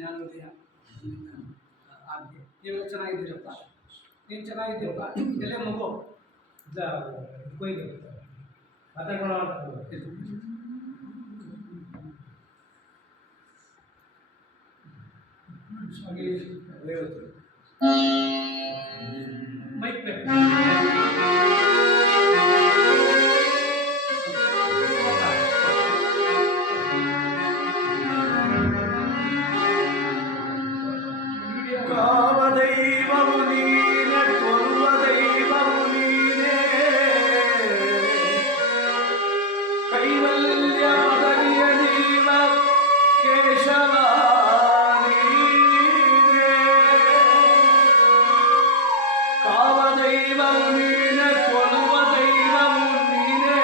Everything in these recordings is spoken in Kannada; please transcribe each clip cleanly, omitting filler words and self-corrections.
ಜ್ಞಾನೋದಯ ಆಜ್ಞೆ. ನೀವೆಲ್ಲ ಚೆನ್ನಾಗಿದ್ದೀರಪ್ಪ? ನೀನು ಚೆನ್ನಾಗಿದ್ದೀಯಪ್ಪ? ಎಲ್ಲೇ ಮಗು ಕೊಯ್ದು ಮಾತಾಡೋಣ ಮೈಕ್ ಬೇಕು. ಕಾಮದೈವವು ನೀನೆ, ಕೊಲ್ಲುವ ದೈವವು ನೀನೆ, ಕೈವಲ್ಯ ಪದವಿಯ ನೀವ ಕೇಶವ ನೀನೆ. ಕಾಮದೈವವು ನೀನೆ, ಕೊಲ್ಲುವ ದೈವವು ನೀನೆ,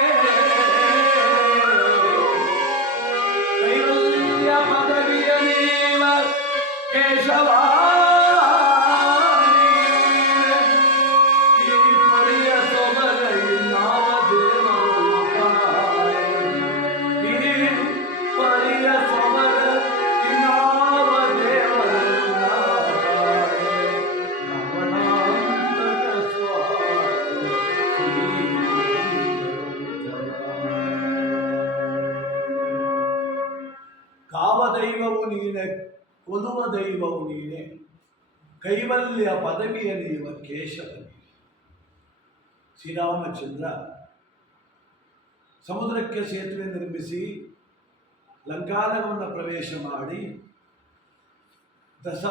ಕೈವಲ್ಯ ಪದವಿಯ ನೀವ ಕೇಶವ. ಕಾವದೈವವು ನೀನೆ, ಕೊಲುವ ದೈವವು ನೀನೆ, ಕೈವಲ್ಯ ಪದವಿಯ ನೀವ ಕೇಶವ. ಶ್ರೀರಾಮಚಂದ್ರ ಸಮುದ್ರಕ್ಕೆ ಸೇತುವೆ ನಿರ್ಮಿಸಿ ಲಂಕಾನಗರವನ್ನು ಪ್ರವೇಶ ಮಾಡಿ ದಸ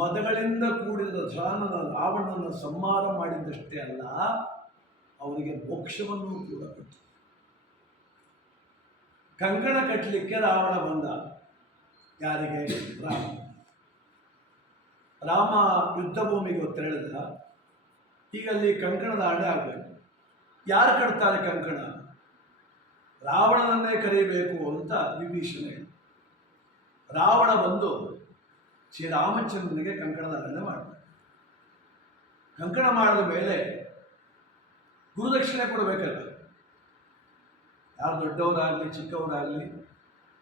ಮದಗಳಿಂದ ಕೂಡಿದ ದಶಾನನ ರಾವಣನ ಸಂಹಾರ ಮಾಡಿದ್ದಷ್ಟೇ ಅಲ್ಲ, ಅವನಿಗೆ ಮೋಕ್ಷವನ್ನು ಕೂಡ ಕೊಟ್ಟು. ಕಂಕಣ ಕಟ್ಟಲಿಕ್ಕೆ ರಾವಣ ಬಂದ. ಯಾರಿಗೆ? ರಾಮ ಯುದ್ಧ ಭೂಮಿಗೆ ತೆರಳಿದ. ಈಗ ಅಲ್ಲಿ ಕಂಕಣದ ಆಣೆ ಆಗಬೇಕು. ಯಾರು ಕಟ್ತಾರೆ ಕಂಕಣ? ರಾವಣನನ್ನೇ ಕರೀಬೇಕು ಅಂತ ವಿಭೀಷಣ. ರಾವಣ ಬಂದು ಶ್ರೀರಾಮಚಂದ್ರನಿಗೆ ಕಂಕಣದ ಆಣೆ ಮಾಡ್ತಾರೆ. ಕಂಕಣ ಮಾಡಿದ ಮೇಲೆ ಗುರುದಕ್ಷಿಣೆ ಕೊಡಬೇಕಲ್ಲ. ಯಾರು ದೊಡ್ಡವರಾಗಲಿ ಚಿಕ್ಕವರಾಗಲಿ